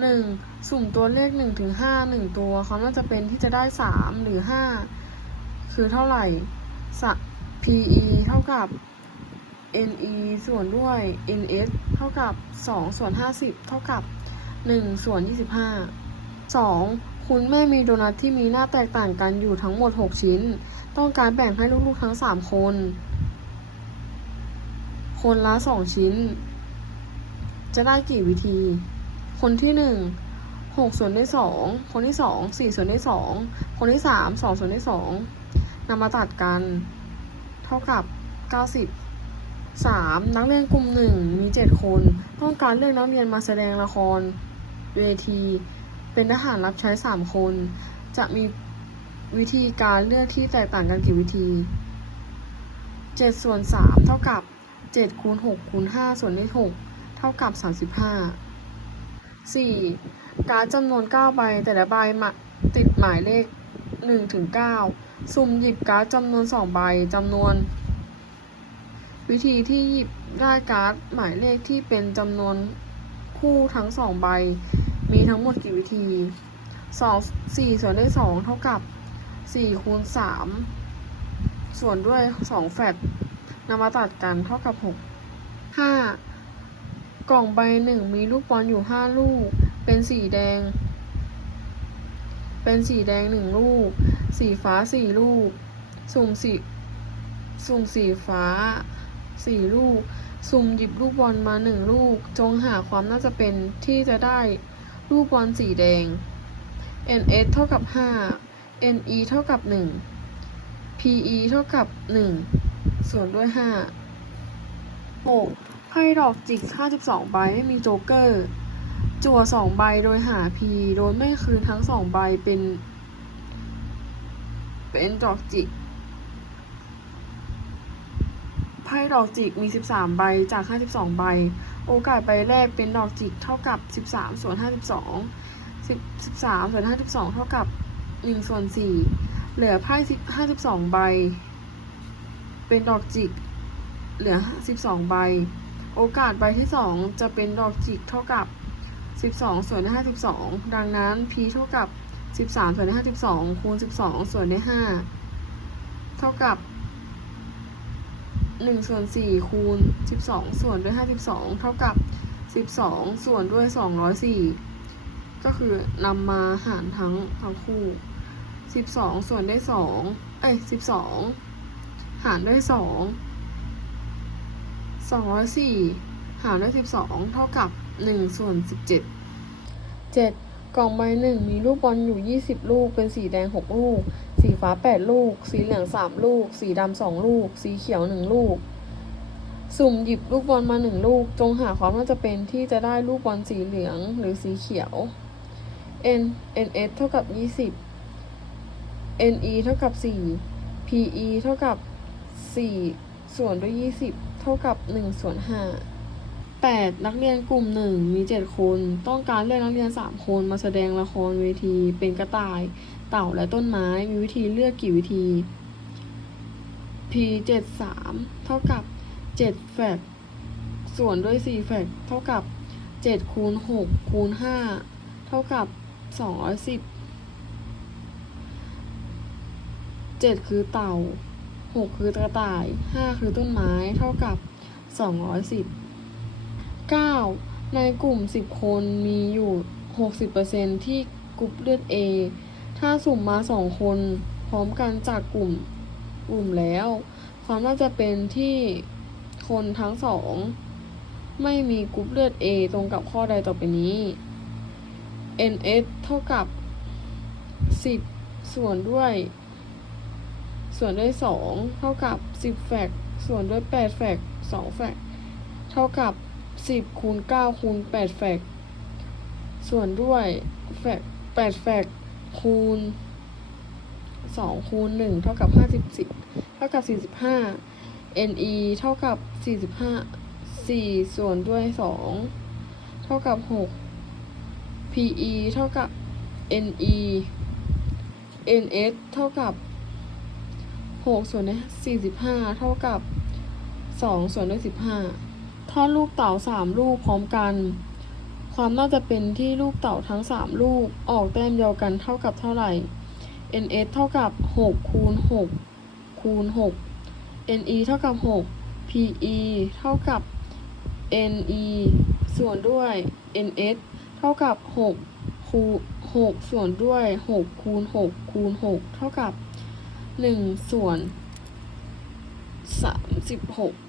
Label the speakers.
Speaker 1: หนึ่งสุ่มตัวเลขหนึ่งถึงห้าหนึ่งตัวเขาน่าจะเป็นที่จะได้สามหรือห้าคือเท่าไหร่สะ PE เท่ากับ NE ส่วนด้วย NS เท่ากับสองส่วนห้าสิบเท่ากับหนึ่งส่วนยี่สิบห้าสองคุณแม่มีโดนัทที่มีหน้าแตกต่างกันอยู่ทั้งหมดหกชิ้น ต้องการแบ่งให้ลูกๆทั้งสามคน คนละสองชิ้น จะได้กี่วิธี คนที่หนึ่งหกส่วนด้วยสองคนที่สองสี่ส่วนด้วยสองคนที่สามสองส่วนด้วยสองนำมาตัดกัน เท่ากับเก้าสิบสามนักเรียนกลุ่มหนึ่งมีเจ็ดคน ต้องการเลือกนักเรียนมาแสดงละครเวที เป็นทหารรับใช้สามคน จะมีวิธีการเลือกที่แตกต่างกันกี่วิธีเจ็ดส่วนสามเท่ากับเจ็ดคูณหกคูณห้าส่วนด้วยหกเท่ากับสามสิบห้า สี่การ์ดจำนวน 9 ใบ แต่ละใบติดหมายเลข 1 ถึง 9 สุ่มหยิบการ์ดจำนวน 2 ใบจำนวน วิธีที่หยิบได้การ์ดหมายเลขที่เป็นจำนวนคู่ทั้ง 2 ใบ มีทั้งหมดกี่วิธี 2 4 ส่วนด้วย 2 เท่ากับ 4 คูณ 3 ส่วนด้วย 2 แฟตนำมาตัดกันเท่ากับ 6 5 กล่องใบหนึ่งมีลูกบอลอยู่ห้าลูก เป็นสีแดง เป็นสีแดงหนึ่งลูก สีฟ้าสี่ลูก สุ่มสีสุ่มสีฟ้าสี่ลูก สุ่มหยิบลูกบอลมาหนึ่งลูก จงหาความน่าจะเป็นที่จะได้ลูกบอลสีแดง ns เท่ากับห้า ne เท่ากับหนึ่ง pe เท่ากับหนึ่งส่วนด้วยห้าหก ไพ่ดอกจิก 52 ใบไม่มีโจ๊กเกอร์ จั่ว 2 ใบโดยหา P โดยไม่คืนทั้ง 2 ใบเป็น เป็นดอกจิก ไพ่ดอกจิกมี 13 ใบจาก 52 ใบ โอกาสใบแรกเป็นดอกจิกเท่ากับ 13 ส่วน 52 13 ส่วน 52 เท่ากับ 1 ส่วน 4 เหลือไพ่52 ใบ เป็นดอกจิกเหลือ 12 ใบ โอกาสใบที่ 2 จะเป็นดอกจิกเท่ากับ 12 ส่วนด้วย52 ดังนั้น p เท่ากับ 13 ส่วนด้วย52 คูณ 12 ส่วนด้วย5เท่ากับ 1 ส่วน 4 คูณ 12 ส่วนด้วย 52 เท่ากับ 12 ส่วนด้วย 204 ก็คือนำมาหารทั้งทั้งคู่ 12 ส่วนด้วย2เอ้ย 12 หารด้วย 2 สองร้อยสี่หารด้วยสิบสองเท่ากับหนึ่งส่วนสิบเจ็ดเจ็ดกล่องใบหนึ่งมีลูกบอลอยู่ยี่สิบลูก เป็นสีแดงหกลูก สีฟ้าแปดลูก สีเหลืองสามลูก สีดำสองลูก สีเขียวหนึ่งลูก สุ่มหยิบลูกบอลมาหนึ่งลูก จงหาความน่าจะเป็นที่จะได้ลูกบอลสีเหลืองหรือสีเขียว n ns เท่ากับยี่สิบ ne เท่ากับสี่ pe เท่ากับสี่ส่วนด้วยยี่สิบ เท่ากับ1ส่วน5 8 นักเรียนกลุ่มหนึ่งมี 7 คน ต้องการเลือกนักเรียน 3 คนมาแสดงละครเวทีเป็นกระต่าย เต่าและต้นไม้ มีวิธีเลือกกี่วิธี p 7 3เท่ากับ7แฟกส่วนด้วย4แฟกเท่ากับ7คูณ6คูณ5เท่ากับ210 7 คือเต่า หกคือกระต่ายห้าคือต้นไม้เท่ากับสองร้อยสิบเก้าในกลุ่มสิบคนมีอยู่หกสิบเปอร์เซ็นที่กรุ๊ปเลือด A ถ้าสุ่มมาสองคนพร้อมกันจากกลุ่มกลุ่มแล้ว ความน่าจะเป็นที่คนทั้งสอง ไม่มีกรุ๊ปเลือด A ตรงกับข้อใดต่อไปนี้ NS เท่ากับ 10 ส่วนด้วย ส่วนด้วย 2 เท่ากับ 10 แฟกส่วนด้วย 8 แฟก2แฟกเท่ากับ 10คูณ9คูณ8แฟกส่วนด้วยแฟก8แฟกคูณ2คูณ1เท่ากับ50เท่ากับ 45 NE เท่ากับ 45 4 ส่วนด้วย 2 เท่ากับ 6 PE เท่ากับ NE NS เท่ากับ หกส่วนด้วยสี่สิบห้าเท่ากับสองส่วนด้วยสิบห้าถ้าลูกเต๋าสามลูกพร้อมกัน ความน่าจะเป็นที่ลูกเต่าทั้ง3ลูกออกแต้มเดียวกันเท่ากับเท่าไหร่ ns เท่ากับ6คูณ6คูณ6 ne เท่ากับ6 pe เท่ากับ ne ส่วนด้วย ns เท่ากับ6คูณ6ส่วนด้วย6คูณ6คูณ6เท่ากับ 1 ส่วน 36